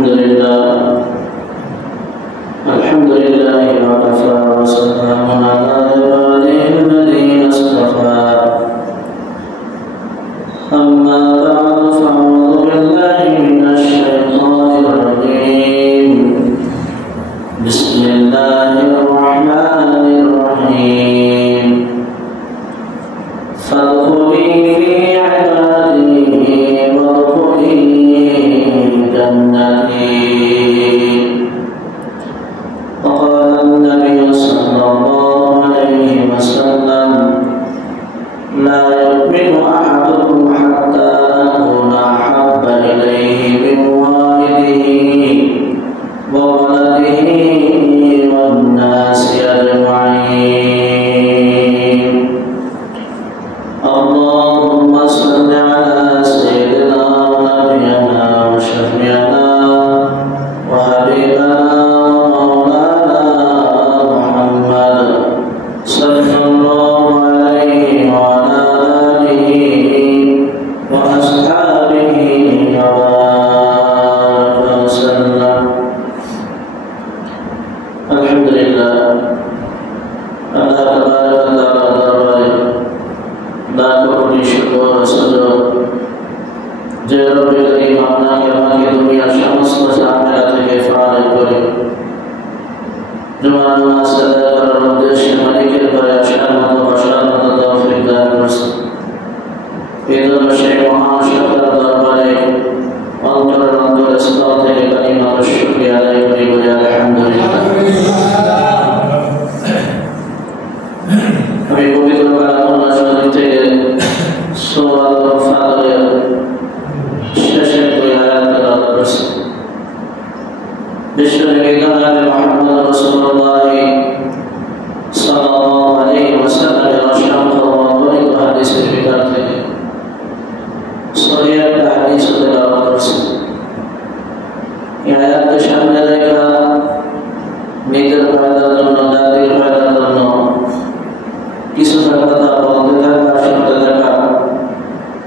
الحمد لله وكفى وسلام على عباده الذين اصطفى أما بعد فأعوذ بالله من الشيطان الرجيم بسم الله الرحمن الرحيم فادخلي في عبادي وادخلي جنتي وقال النبي صلى الله عليه وسلم لا يؤمن أحدكم حتى أكون أحب إليه من والده وولده والناس أجمعين اللهم صل على سيدنا ونبينا وشفيعنا وحبيبنا ومولانا محمد صلى الله عليه وعلى آله وأصحابه وبارك وسلم الحمد لله الله تبارك وتعالى লাখো কোটি শুকর ও সুজুদ যে রব্বুল করিম আপনাকে আমাকে দুনিয়ার সমস্ত ঝামেলা থেকে ফারাগ করে জুমার নামাজ আদায় করার উদ্দেশ্যে মালিকের ঘরে আসার মতো বসার মতো তৌফিক দান করেছেন। এই জন্য সেই মহান সত্তার দরবারে অন্তরের স্থল থেকে কালিমাত শুকরিয়া আদায় করি বলে আলহামদুলিল্লাহ। আমি পবিত্র কালামুল্লাহ শরীফ থেকে সূরা আল-ফাতিহার শেষের দুই আয়াত তেলাওয়াত করছি। বিশ্বনবী জনাব মুহাম্মদ রাসূলুল্লাহ সাল্লাল্লাহু আলাইহি ওয়াসাল্লামের অসংখ্য অগণিত হাদিসের ভিতর থেকে সহিহ একটা হাদিস তেলাওয়াত করছি। এই আয়াতের সামনে লেখা নিজের ফায়দার জন্য, জাতির ফায়দার জন্য কিছু কথা বলতে থাকা, শুনতে থাকা,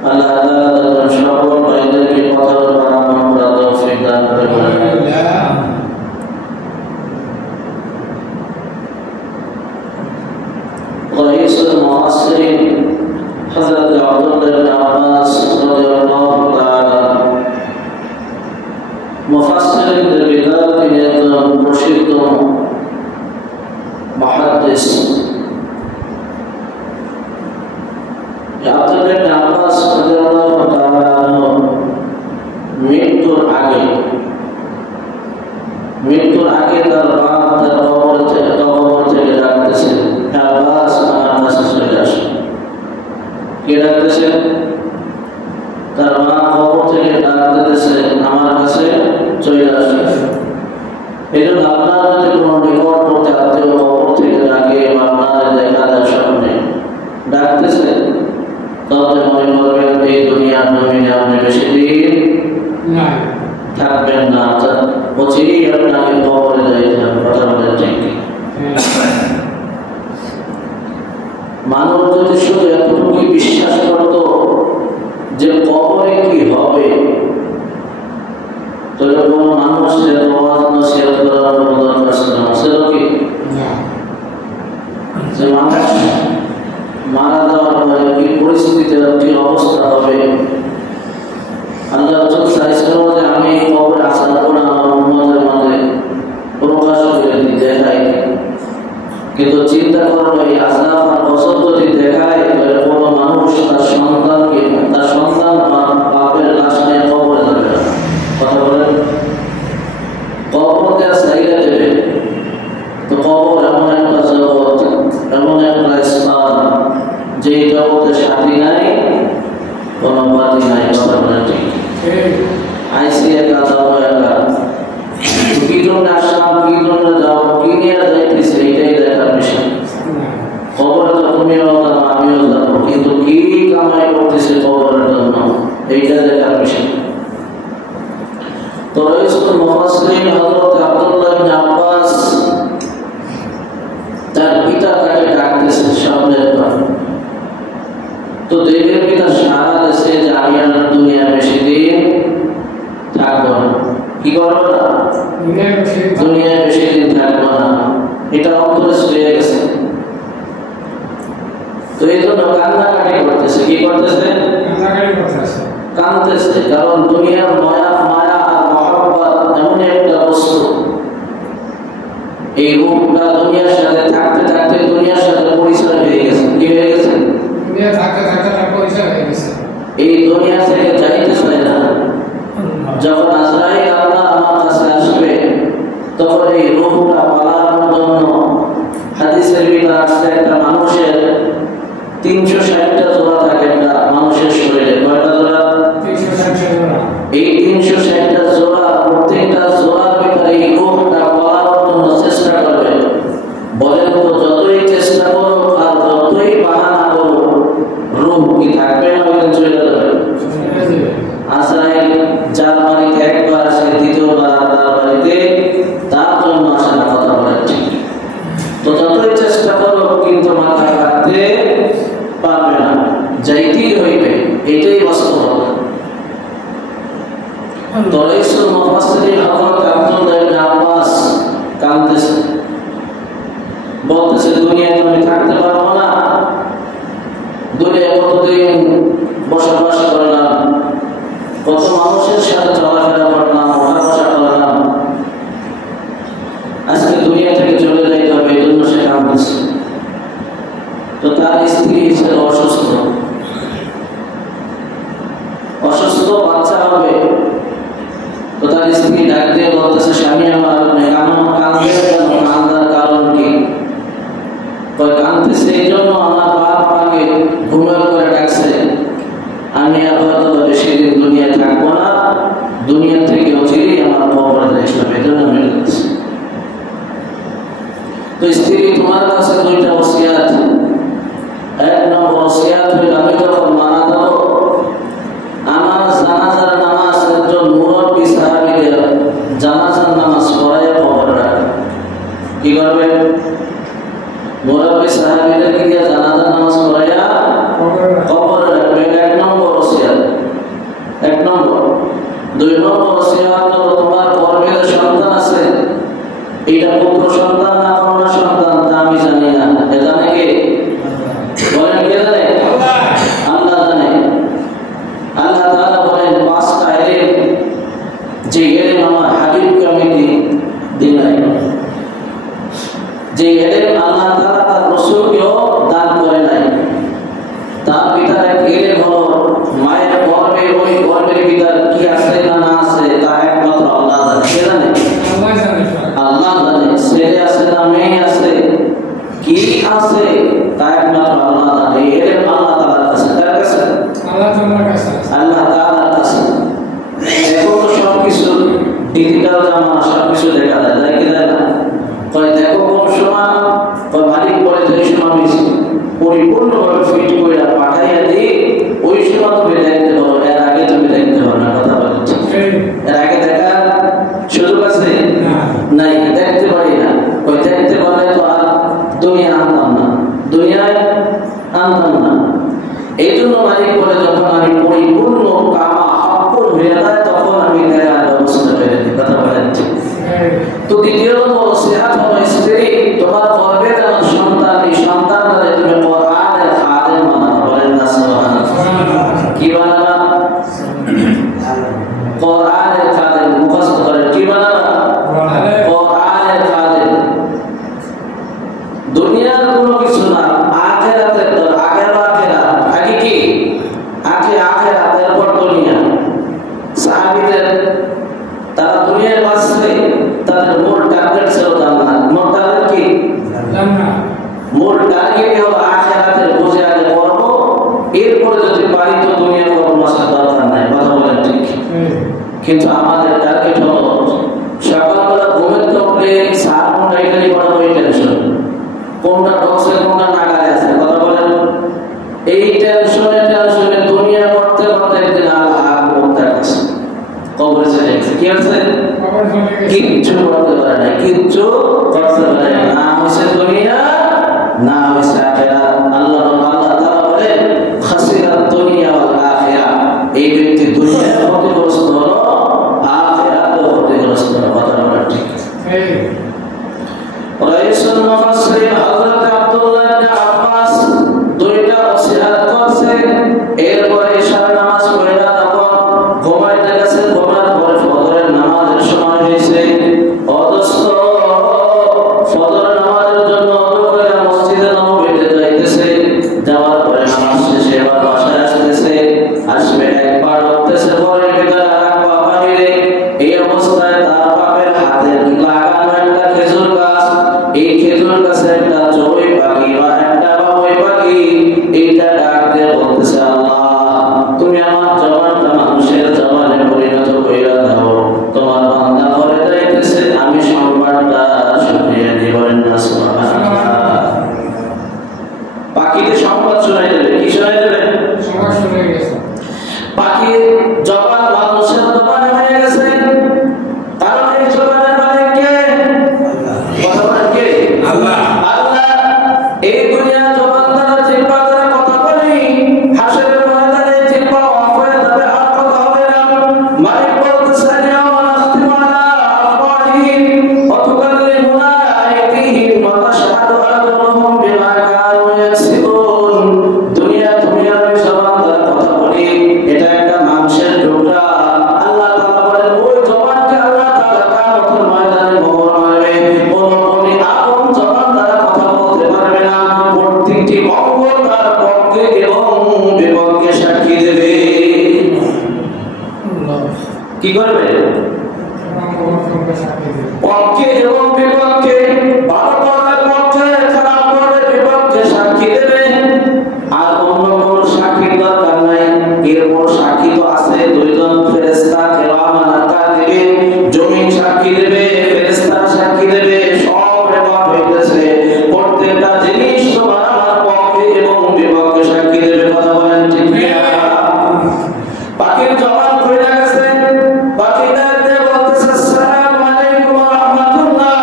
আল্লাহ তাআলা সকল ভাইদেরকে কথার উপর আমল করার তৌফিক দান করুন। রাইসুল মুফাসসিরিন হযরত আব্দুল্লাহ ইবনে আব্বাস রাদিয়াল্লাহু তাআলা মুফাসসিরিনদের ভিতর তিনি একজন প্রসিদ্ধ মুহাদ্দিস। আব্দুল্লাহ ইবনে আব্বাস রাদিয়াল্লাহু তাআলা মৃত্যুর আগে তার বাপ তার কবর থেকে ডাকতেছেন, আব্বাস আমার কাছে চলে আসো। কে ডাকতেছেন? তার মা কবর থেকে ডাকতেছে, আমার কাছে চলে আসো। এই জন্য আপনার যদি কোনো নিকটবর্তী আত্মীয় কবর থেকে ডাকে বা আপনার দেখা যায় সামনে ডাকতেছে, তবে মনে করবেন এই দুনিয়ার জমিনে আপনি বেশি দিন থাকবেন না, অচিরেই আপনাকে কবরে যাইতে হবে। কথা বলেন ঠিক? মানব যদি শুধু এতটুকু বিশ্বাস করত যে কবরে কি হবে, তাহলে কোনো মানুষ নসিহত করার কোনো দরকার ছিল না। ছিল কি যে মানুষ মারা যাওয়ার পরে কি পরিস্থিতিতে কি অবস্থা হবে? আল্লাহ চাইছিল যে আমি কবরে আসার পর আমার উম্মতের মাঝে প্রকাশ করে দেখাই, কিন্তু চিন্তা করবো এই আজরাফ আর বছর যদি দেখায় তাহলে কোনো মানুষ তার সন্তান বাপের লাশ নিয়ে কবরে যাবে না। কথা বলেন? কবর দেওয়া চাইলে দেবে তো কবর এমন একটা জগৎ, এমন একটা স্থান যে জগতে সাথী নাই, কোনো বাতি নাই। কথা বলেন ঠিক? আইসি একা যাবো একা, কি জন্য আসলাম, কি জন্য যাবো, কি নিয়ে যাইতেছে, এইটাই দেখার বিষয়। কবরে তো তুমিও যাবো, আমিও যাবো, কিন্তু কি কামাই করতেছে কবরের জন্য, এইটা দেখার বিষয়। তো রাইসুল মুফাসসিরিন হযরত আব্দুল্লাহ ইবনে আব্বাস তার পিতা তাকে ডাকতেছে সামনের পর। তো দেবের পিতা সারা দেশে যে আমি আর দুনিয়া বেশি দিন থাকবো না, কি করবো না, দুনিয়ায় বেশি দিন থাকবো না, এটা অন্তরে শুয়ে গেছে। তো এই জন্য কান্নাকাটি করতেছে, কি করতেছে, কাঁদতেছে। কারণ দুনিয়ার মায়া মায়া আর মহব্বত এমন একটা বস্তু, এই রূপটা দুনিয়ার সাথে থাকতে থাকতে দুনিয়ার সাথে পরিচয় হয়ে গেছে। কি হয়ে গেছে, দুনিয়া থাকতে থাকতে তার পরিচয় হয়ে গেছে। এই দুনিয়া থেকে যাইতে চায় না। যখন আজরাইল আল্লাহ আমার কাছে আসবে তখন এই রূপটা পালানোর জন্য হাদিসের ভিতরে আসছে একটা মানুষের 360টা জোড়া থাকে একটা মানুষের শরীরে। কয়টা জোড়া, 360টা জোড়া। এই 360টা জোড়া, প্রত্যেকটা জোড়ার ভিতরে এই রূপটা পালানোর জন্য চেষ্টা করবে। বলেন তো যতই চেষ্টা করো আর যতই বাহানা করো, রূপ কি থাকবে না, ওই দিন চলে যাবে। আজরাইল যার বাড়িতে একবার আসে দ্বিতীয়বার আপনার বাড়িতে তার জন্য আসে না, কথা বলেন ঠিক। তো যতই চেষ্টা করো কিন্তু মাথা রাখতে পারবে না, যাইতেই হইবে, এটাই বাস্তবতা। তো রাইসুল মুফাসসিরিন হযরত আব্দুল্লাহ ইবনে আব্বাস কাঁদতেছে, বলতেছে দুনিয়ায় আমি থাকতে পারবো না, দুনিয়ায় কতদিন বসবাস করলাম, কত মানুষের সাথে চলাফেরা করলাম, ওঠা বসা করলাম, আজকে দুনিয়া থেকে চলে যাইতে হবে, এই জন্য সে কাঁদতেছে। তো তার স্ত্রী ছিল অসুস্থ, অসুস্থ বাচ্চা হবে। তো তার স্ত্রী ডাক দিয়ে বলতেছে, স্বামী আমার কান্দার কারণ কি? কাঁদতেছে এই জন্য আমার বাপ আমাকে ঘুমের করে ডাকছে, আমি আর হয়তো বেশি দিন দুনিয়ায় থাকবো না, দুনিয়া থেকে অচিরেই আমার কবরে যাইতে হবে, এই জন্য আমি ডাকছি। তো স্ত্রী তোমার কাছে দুইটা ওসিয়াত। এক নম্বর ওসিয়াত হইল, আমি যখন মারা যাব আমার জানাজার নামাজ একজন মুরব্বী সাহাবীদের জানাজার নামাজ পড়াইয়া কবরে রাখবে। কি করবে? মুরব্বী সাহাবীদেরকে দিয়ে জানাজার নামাজ পড়াইয়া কবরে রাখবে। এটা এক নম্বর ওসিয়াত। এক নম্বর। দুই নম্বর ওসিয়াত হলো, তোমার গর্ভে যে সন্তান আছে এটা পুত্র সন্তান না কন্যা সন্তান তা আমি জানি না, এ জানে কে? বলেন কে জানে? আল্লাহ জানে। আল্লাহ তাআলা বলেন, পাঁচটা ইলম, যে ইলম আমার হাবিবকে আমি দিলাই, যে ইলম আল্লাহ তাআলা তার রাসূলকেও দান করে নাই। তার ভিতরে এক ইলম হলো মায়ের গর্ভে, ওই গর্ভের ভিতরে কি আছে না না আছে তা একমাত্র আল্লাহ জানে। কে জানে? আল্লাহ জানে। আল্লাহ জানে। ছেলে আছে না মেয়ে আছে, কি আছে তা একমাত্র আল্লাহ জানে। এর আল্লাহ তাআলার কাছে, কার কাছে? আল্লাহ তাআলার কাছে। আল্লাহ তাআলার কাছে। এখন তো সবকিছু ডিজিটাল জামানা, সবকিছু দেখা যায়, তাই কি যায় না? কয় দেখো কোন সময়, কয় মালিক বলে যে সময় আমি পরিপূর্ণভাবে ফিট করে পাঠাইয়া দিই, ওই সময় তুমি দেখতে পারো, এর আগে তুমি দেখতে পারো না। কথা বলেন ঠিক? এর আগে দেখার সুযোগ আছে? নাই, দেখতে পারি না। ওই দেখতে পারলে তো আর দুনিয়া আনতাম না, দুনিয়ায় আনতাম না। এই জন্য মালিক বলে, যখন আমি পরিপূর্ণ কামা হক্কুর হয়ে যায় তখন আমি দেখার ব্যবস্থা করে দিই। কথা বলেন ঠিক? তো দ্বিতীয় নম্বর ওসিয়াত হলো, স্ত্রী তোমার গর্ভে যেন সন্তান, এই সন্তানকে তুমি কোরআনের খাদেম বানাবা। বলেন না সুবহানাল্লাহ। কি বানাবা? কোরআনের খাদেম। মুখস্থ করেন, কি বানাবা? কোরআনের খাদেম। দুনিয়ার কোনো কিছু না, আখিরাতের তো আগের আখিরাত, আগে কি? আগে আখিরাত, এরপর দুনিয়া। সাহাবীদের তারা দুনিয়ায় বাঁচছে, তাদের মূল টার্গেট ছিল জান্নাত। মূল টার্গেট কি? জান্নাত। মূল টার্গেট হলো আখিরাতের বুঝে আগে করব, এরপরে যদি পারি তো দুনিয়ার কোনো মাসা দরকার নাই। কথা বলেন ঠিক? কিন্তু আমাদের টার্গেট হলো সকালবেলা ঘুমের থেকে উঠলে সার কোনটা ইটালি পড়াবো, এই টেনশন, কোনটা ঢকছে কোনটা নাগালে আছে। কথা বলেন, এই টেনশনে দুনিয়া করতে করতে একদিন আল্লাহ করতে আছে, কবরে চলে গেছে। কি আছে? কিচ্ছু করতে পারে না, কিচ্ছু করতে পারে না। না হচ্ছে দুনিয়া, না হচ্ছে আখিরাত। আল্লাহ তাআলা বলেন, খাসিরাত দুনিয়া ওয়াল আখিরাহ। এই ব্যক্তি দুনিয়ায় ক্ষতিগ্রস্ত হলো, আখিরাতেও ক্ষতিগ্রস্ত জমিন সাক্ষী দেবে, ফেরেশতারা সাক্ষী দেবে, সব রেকর্ড হইতেছে। প্রত্যেকটা জিনিস তোমার আমার পক্ষে এবং বিপক্ষে সাক্ষী দেবে। কথা বলেন ঠিক কিনা? পাখির জবান খুলে গেছে, পাখি ডাকতে বলতেছে আসসালামু আলাইকুম ওয়া রাহমাতুল্লাহ।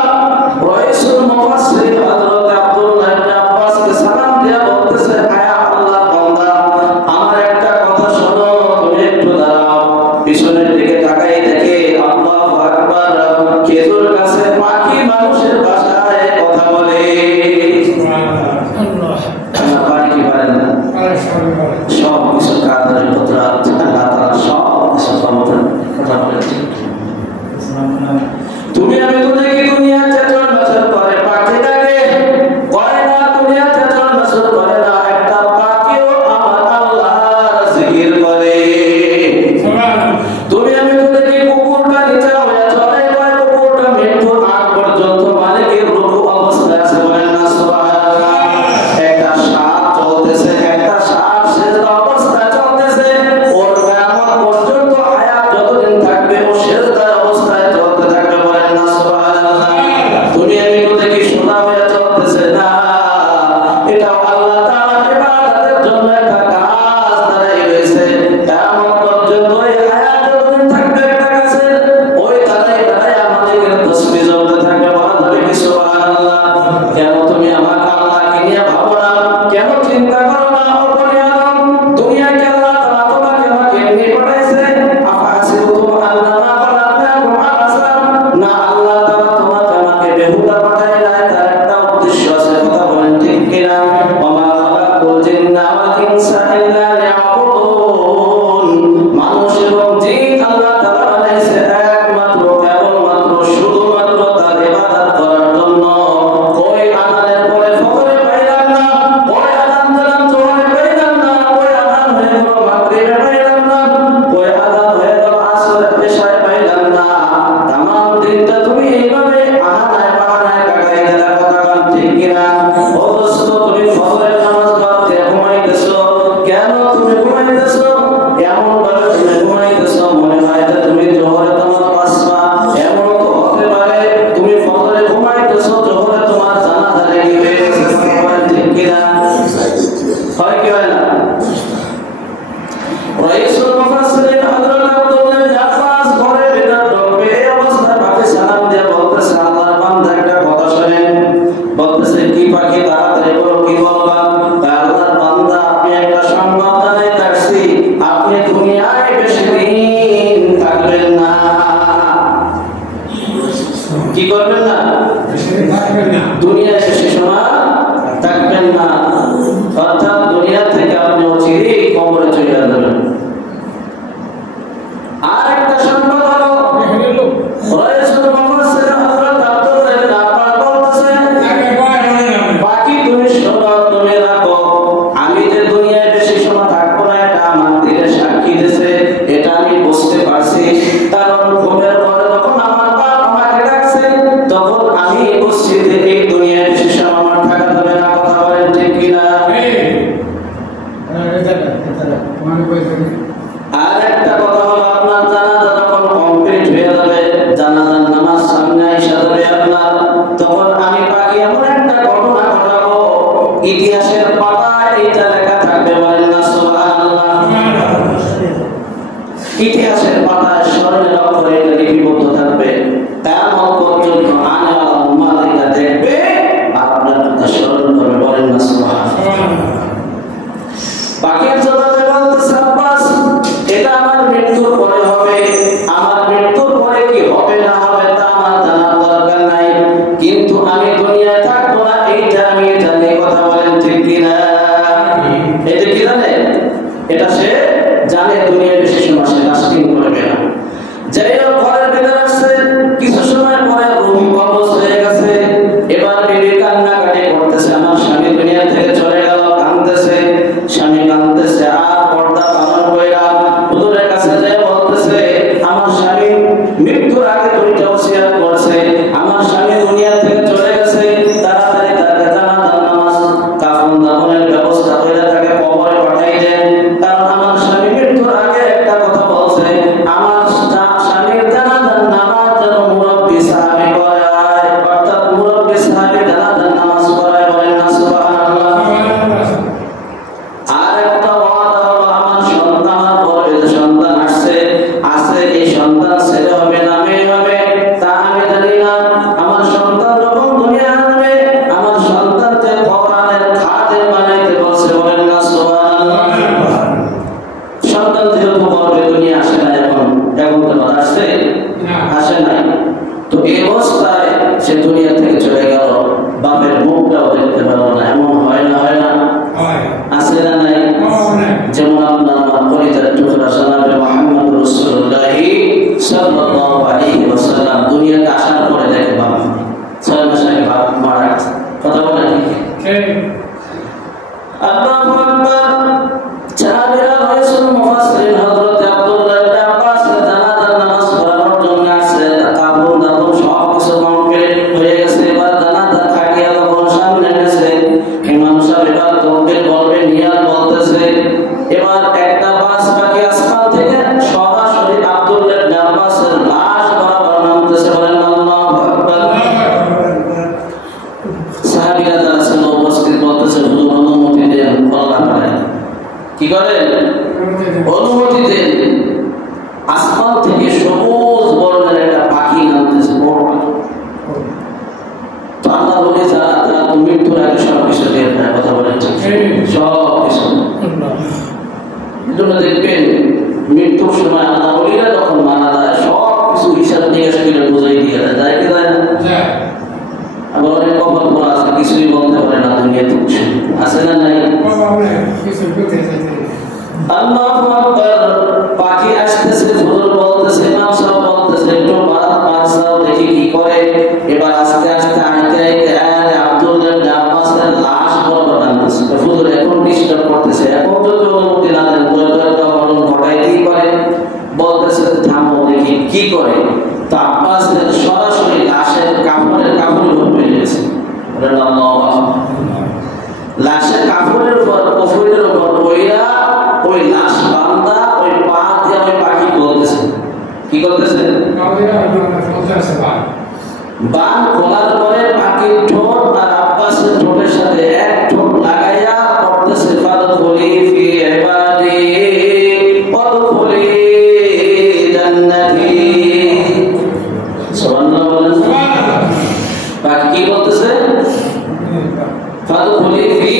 রাইসুল মুফাসসির হযরত আব্দুল্লাহ ইবনে আব্বাসকে সালাম দিয়ে বলতেছে আয়া আল্লাহর বান্দা, আমার একটা কথা শোনো, তুমি একটু দাঁড়াও। পিছনের দিকে তাকাই দেখে আল্লাহু আকবার, খেজুর গাছে পাখি মানুষের ভাষায় কথা বলে। সুবহানাল্লাহ। আল্লাহ পারে কি পারেন না? সব কিছু কাদের কুদরত, আল্লাহ তাআলা সব কিছু ক্ষমতার কথা বলেছেন। তুমি আমি তো দেখি দুনিয়া চেতন বছর পরে পাখি ডাকে, কয় না দুনিয়া চেতন বছর পরে না একটা পাখিও আমার আল্লাহর জিকির করে। তুমি আমি তো দেখি কুকুরটা নিচে হয়ে চলে, কয় কুকুরটা মৃত্যু আগ পর্যন্ত মালিকের রূপ অবস্থায় আছে। বলেন না সুবহানাল্লাহ। একটা সাপ চলতেছে, একটা সাপ সেজদা অবস্থায় চলতেছে, ওর কিয়ামত পর্যন্ত হায়াত যতদিন থাকবে ও সেজদা অবস্থায় চলতে থাকবে। বলেন না সুবহানাল্লাহ। তুমি আমি তো দেখি সোজা হয়ে চলতেছে না, এটা আল্লাহ তাআলার ইবাদতের জন্য একটা কাজ দাঁড়াই রয়েছে। কিয়ামত পর্যন্ত এই হায়াত যতদিন থাকবে একটা কাছে ওই দাঁড়াই দাঁড়াই আমাদের তাসবিহ চলতে থাকবে। বলা যাবে কি সুবহানাল্লাহ? কেন তুমি আমার আল্লাহকে নিয়ে ভাবো না? কেন চিন্তা করো না? ও বনি আদম, দুনিয়াকে আল্লাহ তাআলা তোমাকে আমাকে নিয়ে পাঠাইছে। আফাসিবতুম আন্নামা খালাকনাকুম আবাসা, না আল্লাহ তাআলা তোমাকে আমাকে বেহুদা পাঠায় নাই, তার একটা উদ্দেশ্য আছে। কথা বলেন ঠিক কিনা? ওমা খালাকুল জিন্না ওয়াল ইনসা ইল্লা লিয়াবুদুন, মানুষ এবং জিন আল্লাহ তাআলা বানাইছে একমাত্র কেবলমাত্র শুধুমাত্র তার ইবাদত করার জন্য। ওই আযানের পরে ফজরে পাইলাম না, ওই আযান দিলাম জোহরে পাইলাম না, ওই আযান হয়ে গেল মাগরিবে পাইলাম না, ওই আযান হয়ে গেল আসরে এশায় পাইলাম না। তামাম দিনটা তুমি এইভাবে আহানায় বাহানায় কাটাই দিলা। কথা বলেন ঠিক কিনা? ও দোস্ত, তুমি ফজরের নামাজ বাদ দিয়ে ঘুমাইতেছো কেন? তুমি ঘুমাইতেছো এমন ভাবে তুমি ঘুমাইতেছো মনে হয় যে তুমি জোহরে নামাজ পাসবা। এমন তো হতে পারে তুমি ফজরে ঘুমাইতেছো, জোহরে তোমার জানাজা লেগে গেছে। কথা বলেন ঠিক কিনা? হয় কি হয় না? রাইসুল মুফাসসিরিন হযরত আব্দুল্লাহ ইবনে আব্বাস ঘরের ভিতর ঢুকবে, এই অবস্থায় পাখি সালাম দিয়ে বলতেছে আল্লাহর বান্দা একটা কথা শুনেন। বলতেছে কি পাখি? তাড়াতাড়ি বলো কি বলবা? আল্লাহর বান্দা, আপনি একটা সংবাদ জানাইতে আসছি, আপনি দুনিয়ায় বেশি দিন থাকবেন না। কি করবেন না? দুনিয়ায় বেশি সময় থাকবেন না, অর্থাৎ দুনিয়া থেকে আপনি অচিরেই কবরে চলে যাবেন। আর একটা সংবাদ হলো রাইসুল মুফাসসির হযরত আব্দুল্লাহ ইবনে আব্বাস বলতেছে বাকি তুমি শোনো, তুমি রাখো, আমি যে দুনিয়ায় বেশি সময় থাকবো না এটা আমার দিলে সাক্ষী দিয়েছে, এটা আমি বুঝতে পারছি। কারণ ঘুমের পরে যখন আমার বাপ আমাকে ডাকছে তখন আমি বুঝছি যে এই দুনিয়ায় বেশি সময় আমার থাকা যাবে না। কথা বলেন ঠিক এই অবস্থায় সে দুনিয়া থেকে চলে গেল, বাপের মুখটাও দেখতে পেল না। এমন হয় না? হয় না? আছে না নাই? যেমন আপনার আমার পরিতার টুকরা জনাবে মুহাম্মদ রাসূলুল্লাহ সাল্লাল্লাহু আলাইহি ওয়াসাল্লাম দুনিয়াতে আসার পরে দেখে বাবা 6 মাস আগে বাপ মারা গেছে। কথা বলেন ঠিক? আল্লাহু আকবার। সাহাবীরা রাসূল মুফাসসিরিন হযরত আব্দুল্লাহ ইবনে আব্বাস জানাজার নামাজ পড়ানোর জন্য আসছে। কাপড় দাপড় সব কিছু কমপ্লিট হয়ে গেছে। এবার জানাজা থাকিয়া তখন সামনে গেছে। ইমাম সাহেব এবার তকবীর বলবে, নিয়াত বলতেছে। এবার একটা বাস বাকি আসমান থেকে সরাসরি আব্দুল্লাহ ইবনে আব্বাসের লাশ বরাবর নামতেছে। বলেন আল্লাহু আকবার। সাহাবীরা যারা ছিল উপস্থিত বলতেছে, হুজুর অনুমতি দেন, আল্লাহ পারে কি করেন? অনুমতি দেন। আসমান থেকে সবুজ বর্ণের একটা পাখি নামতেছে, বড় পাখি। তো আল্লাহ বলে যারা তারা তো মৃত্যুর আগে সবকিছু দিয়ে দেয়। কথা বলেন ঠিক? সবকিছু। এজন্য দেখবেন মৃত্যুর সময় আল্লাহ বলিরা যখন মারা যায় সবকিছু হিসাব নিকাশ করে বোঝাই দিয়ে দেয়। যায় কি যায় না? আবার অনেক কপাল পড়া আছে, কিছুই বলতে পারে না দুনিয়াতে। আছে না নাই? আল্লাহু আকবার। পাখি আসতেছে, হুজুর বলতেছে, ইমাম সাহেব বলতেছে, একটু মারসাও দেখি কি করে। এবার আস্তে আস্তে আইতে আইতে আরে আব্দুল্লাহ ইবনে আব্বাসের লাশ বরাবর নামতেছে। হুজুর এখন ডিস্টার্ব করতেছে, এখন যদি অনুমতি না দেন দরকারটা বরং ঘটাইতেই পারে। বলতেছে থামো দেখি কি করে। তো আব্বাসের সরাসরি লাশের কাপড়ের উপর গেছে। বলেন আল্লাহু আকবার। লাশের কাপড়ের উপর কফনের উপর বইরা ওই লাশ বান্দা ওই পা দিয়ে ওই পাখি বলতেছে। কি করতেছে? বান খোলার পরে পাখির ঠোঁট আর আব্বাসের ঠোঁটের সাথে এক ঠোঁট লাগাইয়া পড়তেছে, ফাদখুলি ফি ইবাদি ওয়াদখুলি জান্নাতি। সুবহানাল্লাহ বলেন। পাখি কি বলতেছে? ফাদখুলি ফি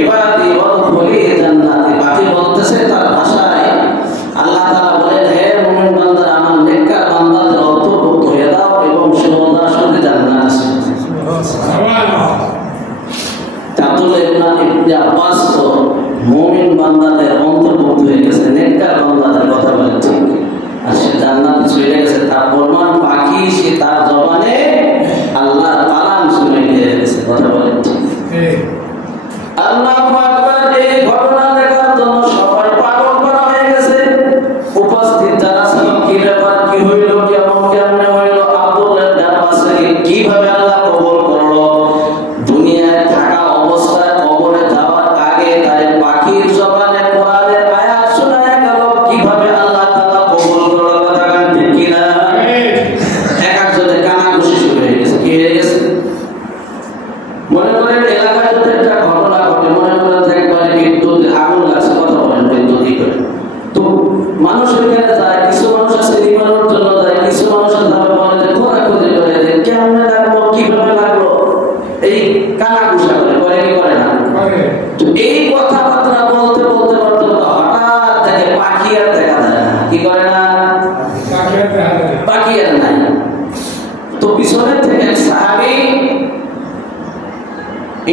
ইবাদি ওয়াদখুলি জান্নাতি। পাখি বলতেছে তার ভাষায়, আল্লাহ তাআলা বলেন, হে মুমিন বান্দারা, আমার নেককার বান্দাদের অন্তর্ভুক্ত হয়ে দাও এবং সদাসদি জান্নাত। সুবহানাল্লাহ। আব্দুল্লাহ ইবনে আব্বাস তো মুমিন বান্দাদের অন্তর্ভুক্ত হয়ে গেছে, নেককার বান্দাদের কথা বলেন ঠিক। আর সে জান্নাতে চলে গেছে। তার প্রমাণ পাখি সে তার জবানে আল্লাহর কালাম শুনে দিয়ে গেছে। কথা বলেন ঠিক। আল্লাহু আকবার। এই ঘটনা দেখার জন্য সবাই পাগল করা হয়ে গেছে। উপস্থিত যারা ছিল, কি ব্যাপার, কি হইল, কেমনে হইল, আব্দুল্লাহ ইবনে আব্বাসকে কিভাবে আল্লাহ কবুল করলো। দুনিয়ায় থাকা অবস্থায় কবরে যাওয়ার আগে তাই পাখির জবানে কোরআনের আয়াত শোনায় গেল, কিভাবে আল্লাহ তাআলা কবুল করলো। কথা কান ঠিক কি না? এক একজনের কানাঘুষি শুরু হয়ে গেছে। কি হয়ে গেছে? মনে করেন এলাকায় যদি একটা ঘটনা ঘটে, মনে করেন একবারে বিদ্যুৎ আগুন লাগছে। কথা বলেন বিদ্যুৎ কি করে? তো মানুষ এখানে যায়, কিছু মানুষ আছে নিবানোর জন্য যায়, কিছু মানুষ যাবে বলে যে খোঁজাখুঁজি করে যে কেমনে লাগলো, কিভাবে লাগলো, এই কানাঘুষা করে কি করে না? তো এই কথাবার্তা বলতে বলতে বলতে হঠাৎ দেখে পাখি আর দেখা যায় না। কি করে না? পাখি আর নাই। তো পিছনের থেকে এক সাহাবী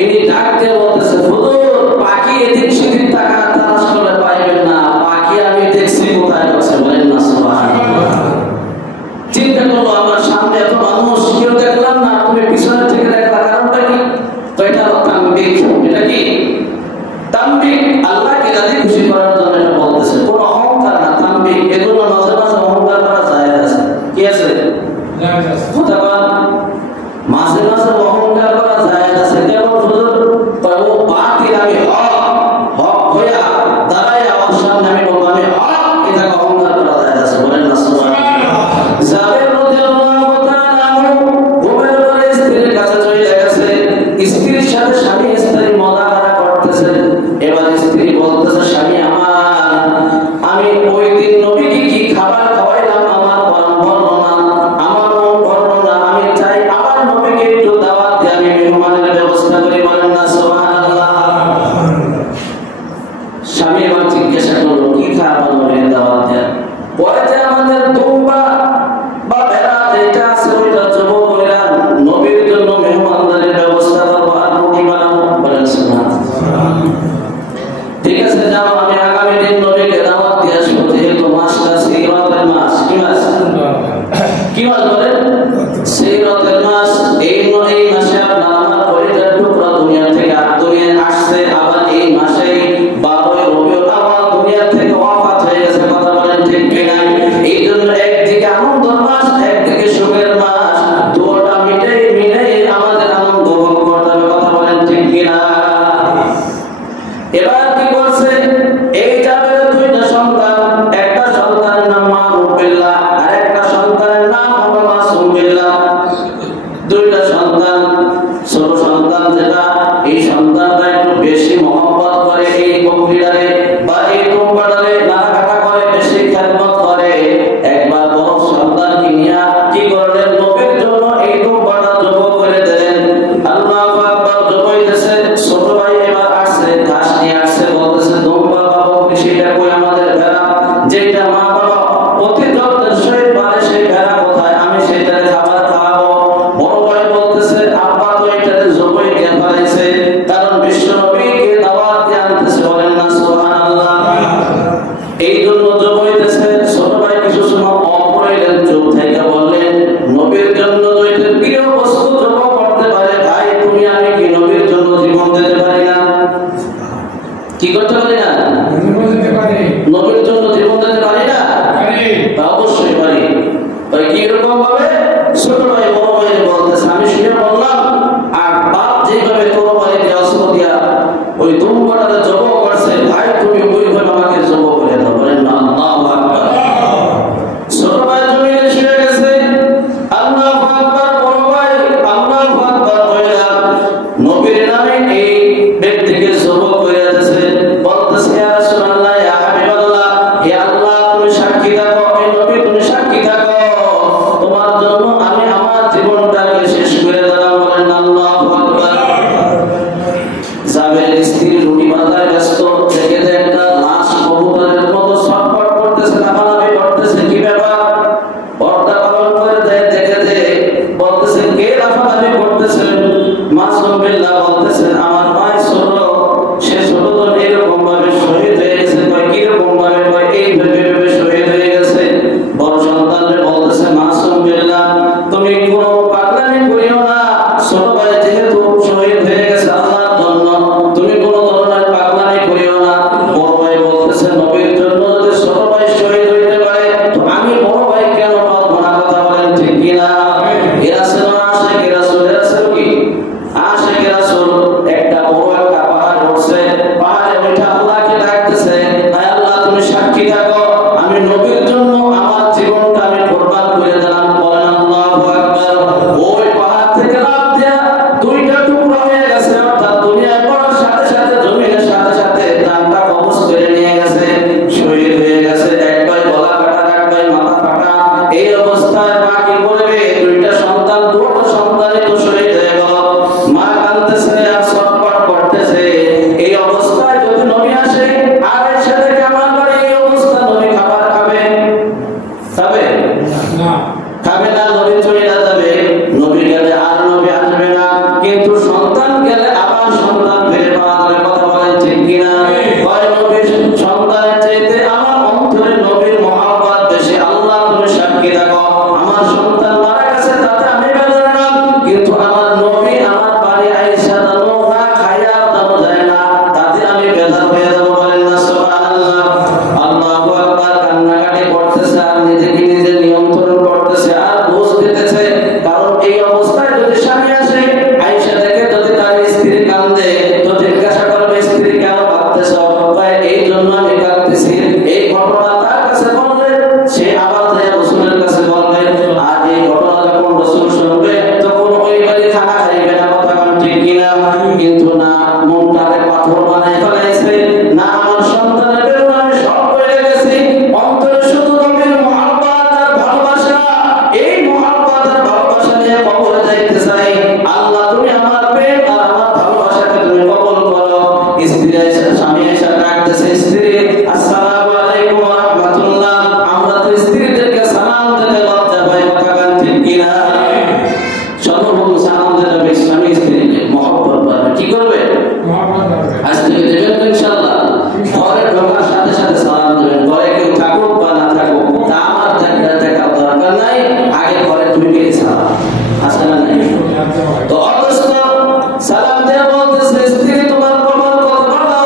ইনি ডাক দিয়ে বলতেছে, হুজুর পাখি এদিক সেদিক তালাশ করে পাইবেন না, পাখি আমি দেখছি কোথায় আছে। বলেন না সুবহানাল্লাহ। চিন্তা করলো, আমার সামনে এত মানুষ, কেউ দেখলাম না, তুমি পিছনে থেকে দেখলা, কারণটা কি? তো এটা হলো তামবিক। এটা কি? তামবিক। আল্লাহকে রাজি খুশি করার জন্য এটা বলতেছে, কোন অহংকার না, তামবিক। এগুলো মাঝে মাঝে অহংকার করা জায়েজ আছে। কি আছে? জায়েজ আছে। কথা বল। মাঝে মাঝে অহংকার করা জায়েজ আছে। কেমন হুজুর? ও বাতিল, আমি হক হইয়া দাঁড়াইয়া ওর সামনে আমি বলবো আমি হক, এটা অহংকার করা জায়েজ আছে। বলেন না সুবহানাল্লাহ। জাবের রাদিয়াল্লাহু তাআলা ঘুমের ঘরে স্ত্রীর কাছে চলে গেছে। স্ত্রীর সাথে স্বামী স্ত্রী মজারা করতেছে। এবার স্ত্রী বলতেছে, স্বামী আমার, আমি ওই দিন নবীকে কি খাবার খাওয়াইলাম আমার মন ভরলো না, আমার মন ভরলো না, আমি চাই আবার নবীকে একটু দাওয়াত দিয়ে আমি বলেন? সিরাতের মাস। এই মাসে আপনার আমার পরিবার টুকরা দুনিয়া থেকে দুনিয়ায় আসছে, আবার এই মাসেই 12 রবিউল আউয়াল দুনিয়া থেকে ওয়াফাত হয়ে গেছে। কথা বলেন ঠিক কিনা? এই জন্য একদিকে আনন্দের মাস, একদিকে সুখের মাস, দুটোটা মিলাই আমাদের আনন্দ ভোগ করতে হবে। কথা বলেন ঠিক কিনা? এবার কি করছে? এই জাবেরের দুইটা সন্তান, একটা সন্তানের নাম মারুফ বিল্লাহ আর একটা সন্তানের নাম হলো মাসুম বিল্লাহ। দুইটা সন্তান, ছোট সন্তান যেটা, এই সন্তানটা একটু বেশি মহব্বত করে এই বকরিটারে বা এই দুম্বাটারে, নাড়াকাটা করে, বেশি খেদমত করে। একবার বড় সন্তানকে নিয়ে কি করলেন? নবীর জন্য এই দুম্বাটা জবাই করে দিলেন। আল্লাহু আকবার, জবাই দিয়েছে। ছোট ভাই এবার আসছে, ঘাস নিয়ে আসছে, বলতেছে দুম্বা বা বকরি সেটা কই আমাদের ভেড়া, যেটা মা বাবা অতি যত্নের সহিত পারে, সেই ভেড়া কোথায়, আমি সেটারে খাবার খাওয়াবো। বড় ভাই বলতেছে আব্বা তো এটারে জবাই দিয়ে ফেলাইছে, কারণ বিশ্ব নবীকে দাওয়াত দিয়ে আনতেছে। বলেন না সুবহানাল্লাহ? এই জন্য জবাই দিয়েছে। ছোট ভাই কিছু সময় অপরাইলেন, চুপ থেকে বললেন নবীর জন্য দুইটা প্রিয় বস্তু জবাই করতে পারে ভাই, তুমি আমি কি নবীর জন্য জীবন দিতে পারি না? কি করতে পারি না? নবীর জন্য জীবন দিতে পারি না? অবশ্যই পারি। তাই কি রকম ভাবে? ছোট ভাই বড় ভাই বলতেছে, আমি শুনে বললাম, আর বাপ যেভাবে তোর ভাই অস্ত্র দিয়া ওই দুম্বাটাতে জবাই করছে, ভাই তুমি ওইভাবে আমাকে জবাই করে দাও। বলেন না আল্লাহু আকবার। ছোট ভাই জমিনে শুয়ে গেছে, আল্লাহু আকবার। বড় ভাই আল্লাহু আকবার কইলা নবীর নামে এই ব্যক্তিকে জবাই করে দিয়েছে। বলতেছে ইয়া রাসূলুল্লাহ, ইয়া হাবিবাল্লাহ, ইয়া আল্লাহ তুমি সাক্ষী থাকো, এই নবী তুমি সাক্ষী থাকো, তোমার জন্য আমি আমার জীবনটাকে শেষ করে দিলাম। বলেন আল্লাহু আকবার। জাবের স্ত্রী রুটি বাঁধায় ব্যস্ত, দেখে একটা লাশ কবুতরের মতো ছটফট করতেছে, লাফালাফি করতেছে। কি ব্যাপার? পর্দা পালন করে দেয়, দেখে বলতেছে কে লাফালাফি করতেছেন? মাসুম বিল্লাহ বলতেছেন আমার ভাই ছোট, সে ছোট তো এরকম ভাবে শহীদ হয়ে গেছে। কয় কিরকম ভাবে? কয় এই ভেবে শহীদ হয়ে গেছে। বড় সন্তানরে বলতেছে মাসুম বিল্লাহ তুমি কোনো পাগলামি করিও না, ছোট ভাই যেহেতু শহীদ হয়ে গেছে আল্লাহর জন্য, তুমি কোনো ধরনের পাগলামি করিও না। বড় ভাই বলতেছে নবীর জন্য যদি ছোট ভাই শহীদ হইতে পারে, তো আমি বড় ভাই কেন পারবো না? কথা বলেন ঠিক কিনা? এরা ছিল আশিক রাসূল। এরা ছিল কি? আশিক রাসূল। একটা বড় একটা পাহাড় উঠছে, পাহাড়ে উঠে আল্লাহকে ডাকতেছে, হায় আল্লাহ তুমি সাক্ষী থাকো, আমি নবীর জন্য আমার জীবনটা আমি কুরবান করে দিলাম। বলেন আল্লাহু আকবার। ওই পাহাড় থেকে লাফ দিয়া দুইটা টুকরা হয়ে গেছে, অর্থাৎ দুনিয়া পড়ার সাথে সাথে জমিনের সাথে সাথে প্রাণটা কবজ করে নিয়ে গেছে, শহীদ হয়ে গেছে। এক ভাই গলা কাটা, এক ভাই মাথা কাটা। এই অবস্থায় মা কি করবে? দুইটা সন্তান, দুটো সন্তানই তো শহীদ হয়ে গেল। মা কাঁদতেছে আর ছটফট করতেছে। এই অবস্থায় যদি নবী আসে আর এর সাথে কেমন করে এই অবস্থা, নবী খাবার খাবে? খাবে না, খাবে না। নবী চলে যাবে, নবী গেলে আর নবী আসবে না, কিন্তু সন্তান গেলে আবার সন্তান ফিরে পাওয়া যাবে। কথা বলেন ঠিক কিনা? হয় নবীর সন্তানের চাইতে আমার অন্তরে নবীর মহব্বত বেশি। আল্লাহ তুমি সাক্ষী থাকো, আমার সন্তান মারা গেছে তাতে আমি বেদনা না, কিন্তু আমার নবী আমার বাড়ি আইসা দানো না খাইয়া দানো যায় না, তাতে আমি বেদনা হয়ে যাবো। বলেন না সুবহানাল্লাহ? আল্লাহু আকবার। কান্নাকাটি করতেছে আর নিজেকে নিজে নিয়ন্ত্রণ করতেছে আর দোষ দিতেছে, কারণ এই অবস্থায় যদি স্বামী আসে, আয়েশা দেখে যদি তার স্ত্রী কাঁদে, তো জিজ্ঞাসা করবে স্ত্রী কেন কাঁদতেছ? এই জন্য আমি কাঁদতেছি। এই ঘটনা তার কাছে বললে সে আবার যায় রাসূলের কাছে বলবে, আর এই ঘটনা যখন রাসূল শুনবে তখন ওই বাড়ি খানা খাইবে না। কথা কোন ঠিক কিনা? কিন্তু না, মনটাকে পাথর বানাই ফেলাইছে। না, আমার সন্তানের বেদনা আমি সব করে গেছি, অন্তরে শুধু নবীর মহব্বত আর ভালোবাসা। এই মহব্বত আর ভালোবাসা নিয়ে কবরে যাইতে চাই। আল্লাহ তুমি আমার প্রেম আর আমার ভালোবাসাকে তুমি কবুল করো। স্ত্রী এসে, স্বামী এসে ডাকতেছে, স্ত্রী আসসালামু আলাইকুম ওয়া রাহমাতুল্লাহ। আমরা তো স্ত্রীদেরকে সালাম দিতে লজ্জা পাই। কথা কোন ঠিক কিনা? নবীকে সালাম আছে না নাই? তো অথচ সালাম দেয়া বলতেছে স্ত্রী তোমার কপাল কত ভালো,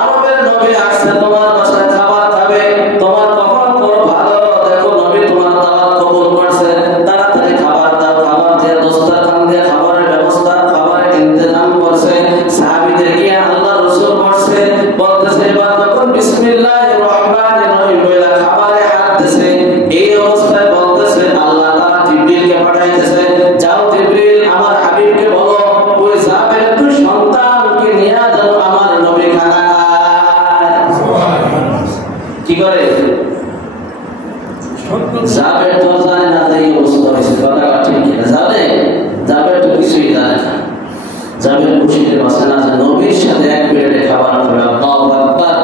আরবের নবী আসছে তোমার বাসায় খাবার খাবে, তোমার কপাল কত ভালো, দেখো নবী তোমার দাওয়াত কবুল করছে, তাড়াতাড়ি খাবার দাও। খাবার দিয়ে দস্তরখান দিয়ে খাবারের ব্যবস্থা, খাবারের ইন্তজাম করছে। সাহাবীদের গিয়ে আল্লাহ রাসূল বলছে, বলতেছে এবার তখন বিসমিল্লাহির রহমানির রহিম বলে খাবারে হাত দিয়েছে। এই অবস্থায় বলতেছে আল্লাহ তাআলা জিবরিলকে পাঠাইতেছে, যাও জিবরিল আমার হাবিবকে বলো ওই জাবের দুই সন্তানকে নিয়ে যেন আমার নবী খানা খায়। সুবহানাল্লাহ। কি করে জাবের তো জানে না যে এই অবস্থা হয়েছে, কথা ঠিক কিনা? জাবের তো কিছুই জানে না। জাবের খুশিতে বাসে না যে নবীর সাথে এক প্লেটে খাবার খাবে। আল্লাহু আকবার।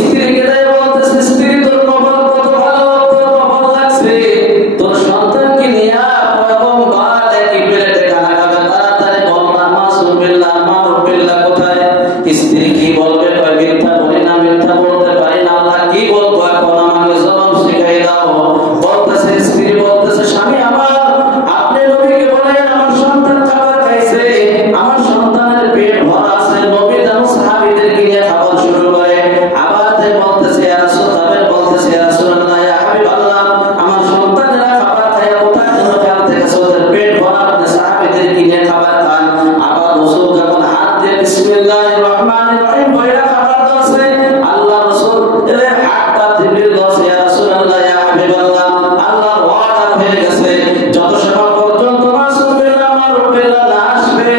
স্ত্রীকে তাই বলতেছে স্ত্রী তোর কপাল কত ভালো, তোর কপাল লাগছে, তোর সন্তানকে নিয়ে পয়গম্বর একই প্লেটে খানা খাবে, তাড়াতাড়ি বল না মাসুবিল্লাহ মারুবিল্লাহ কোথায়? স্ত্রী কি বলবে? মিথ্যা বলি না, মিথ্যা বলতে পারি না, আল্লাহ কি বলবো এখন আমাকে জবাব শিখাই দাও। বলতেছে স্ত্রী বলতেছে স্বামী আমার, আপনি নবীকে বলেন আমার সন্তান খাবার খাইছে, আমার সন্তানের পেট ভরা আছে, নবী যেন সাহাবীদেরকে নিয়ে খাবার শুরু করে। আবার বলতেছে ইয়া রাসূলুল্লাহ, বলতেছে ইয়া রাসূলুল্লাহ ইয়া হাবিবাল্লাহ, আমার সন্তানেরা খাবার খায় কোথায় যেন খেলতে গেছে, ওদের পেট ভরা, আপনি সাহাবীদেরকে নিয়ে খাবার খান। আবার রাসূল যখন হাত দিয়ে বিসমিল্লাহির রহমানির রহিম বলে খাবার দিয়েছে, আল্লাহ রাসূল এর হাতটা জিবরিল বলছে ইয়া রাসূলুল্লাহ ইয়া হাবিবাল্লাহ, আল্লাহর ওয়াদা হয়ে গেছে যত সময় পর্যন্ত মাসুবিল্লাহ মারুবিল্লাহ না আসবে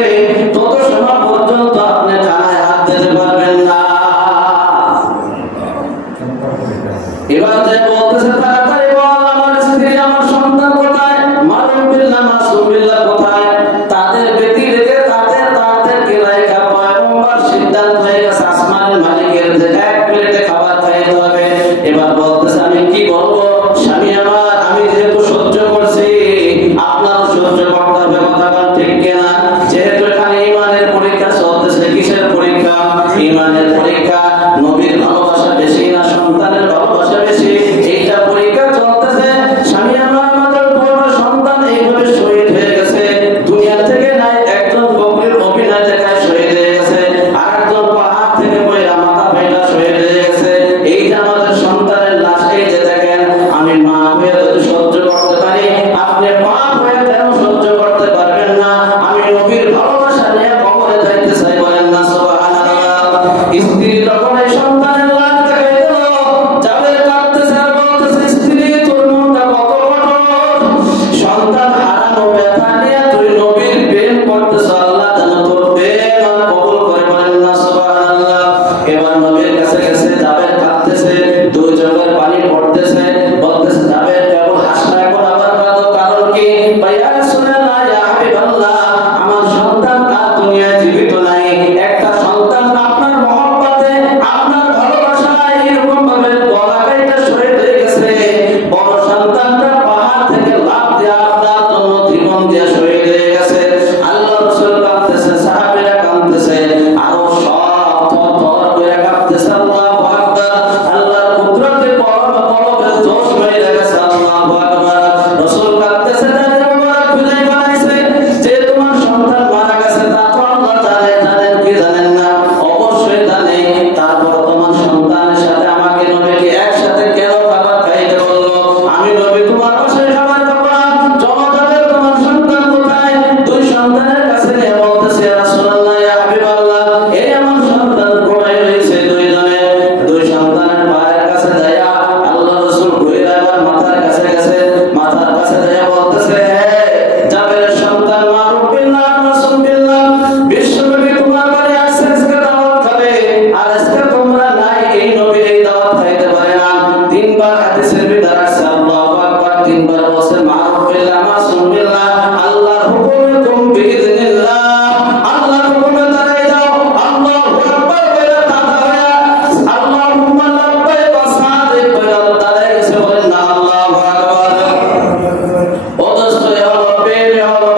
তত সময় পর্যন্ত আপনি খানায় হাত দিতে পারবেন না। এবার বলতেছে তাড়াতাড়ি বল আমার স্ত্রী আমার সন্তান কোথায়, মারুবিল্লাহ মাসুবিল্লাহ কোথায়? তাদের বেটি রেখে তাদেরকে রাইখা পয়গম্বর সিদ্ধান্ত হয়ে গেছে আসমানের মালিকের যে এক প্লেটে খাবার খাইতে হবে। এবার বলতেছে আমি কি বলবো স্বামী আমার, আমি যেহেতু সহ্য করছি আপনারও সহ্য করতে হবে, কথা বল ঠিক কিনা? যেহেতু এখানে ঈমানের পরীক্ষা চলতেছে। কিসের পরীক্ষা? ঈমানের পরীক্ষা। নবীর ভালোবাসা বেশি না সন্তানের ভালোবাসা বেশি, এইটা পরীক্ষা চলতেছে। স্বামী আমার, আমাদের বড় সন্তান এইভাবে শহীদ হয়ে গেছে, দুনিয়া থেকে নাই, একজন গভীর অভিনয় দেখায় শহীদ হয়ে গেছে, আরেকজন পাহাড় থেকে বইরা মাথা ফেলা শহীদ হয়ে গেছে। এই যে আমাদের সন্তানের লাশ, এই যে দেখেন, আমি মা হয়ে যদি সহ্য করতে পারি, আপনি বাপ হয়ে কেন সহ্য করতে পারবেন না? আমি নবীর ভালোবাসা নিয়ে কবরে যাইতে চাই, বলেন না সুবহানাল্লাহ। স্ত্রী যখন এই সন্তানের লাশ দেখে দিল, যাবে কাঁদতেছে আর বলতেছে স্ত্রী তোর মনটা কত কঠোর, সন্তান হারানো ব্যথা নিয়ে তুই নবীর প্রেম করতেছ, আল্লাহ যেন তোর প্রেম কবুল করে, বলেন না সুবহানাল্লাহ। এবার নবীর কাছে গেছে, যাবে কাঁদতেছে, দুই চোখের পানি পড়তেছে, বলতেছে যাবে কেবল হাসনা এখন আবার কাঁদো, কারণ কি? ইয়া রাসূলুল্লাহ ইয়া হাবিবাল্লাহ, আমার সন্তান আর দুনিয়ায় জীবিত নাই, একটা সন্তান আপনার মহব্বতে আপনার ভালোবাসায় এরকম ভাবে গলা কাইটা শহীদ হয়ে গেছে, বড় সন্তানটা পাহাড় থেকে লাফ দিয়ে আপনার জন্য জীবন দিয়ে শহীদ হয়ে গেছে। আল্লাহ রাসূল কাঁদতেছে, সাহাবীরা কাঁদতেছে, আরো সব থর করে কাঁদতেছে। আল্লাহু আকবার। আল্লাহর কুদরতে কলবের জোশ হয়ে গেছে। আল্লাহু আকবার। রাসূল কাঁদতেছে, তাদের মোবারক বিদায় বানাইছে, যে তোমার সন্তান মারা গেছে তা তো আল্লাহ জানে, জানেন কি জানেন না? অবশ্যই জানে। তারপর তোমার সন্তানের সাথে আমাকে নবীকে একসাথে কেন খাবার খাইতে বললো? আমি নবী তোমার বাসায় খাবার খাবো না, জমা যাবে। তোমার সন্তান কোথায়? দুই সন্তানের কাছে নিয়ে বলতেছে ইয়া রাসূলুল্লাহ ইয়া হাবিবাল্লাহ, এই আমার সন্তান ঘুমাই রয়েছে দুই সন্তানের পায়ের কাছে যায়া আল্লাহ রাসূল ঘুরে আবার মাথার কাছে গেছে, মাথার কাছে যায়া বলতেছে হ্যাঁ জাবেরের সন্তান মারুবিল্লাহ মাসুবিল্লাহ, বিশ্বনবী তোমার বাড়ি আসছে, আজকে দাওয়াত খাবে, আর আজকে তোমরা নাই, এই নবী এই দাওয়াত খাইতে পারে না। তিনবার হাদিসের ভিতর আছে আল্লাহু আকবার, তিনবার বলছে মারুবিল্লাহ মাসুবিল্লাহ, আল্লাহর হুকুমে তুম বিইذنিল্লাহ, আল্লাহর হুকুমে দাঁড়াই যাও। আল্লাহু আকবার বলে দাঁড়া হয়ে আল্লাহুম্মা লাব্বাইক ওয়া সাদিক বলে দাঁড়াই গেছে, বলেন না আল্লাহু আকবার। অদস্ত হলো প্রেমে হলো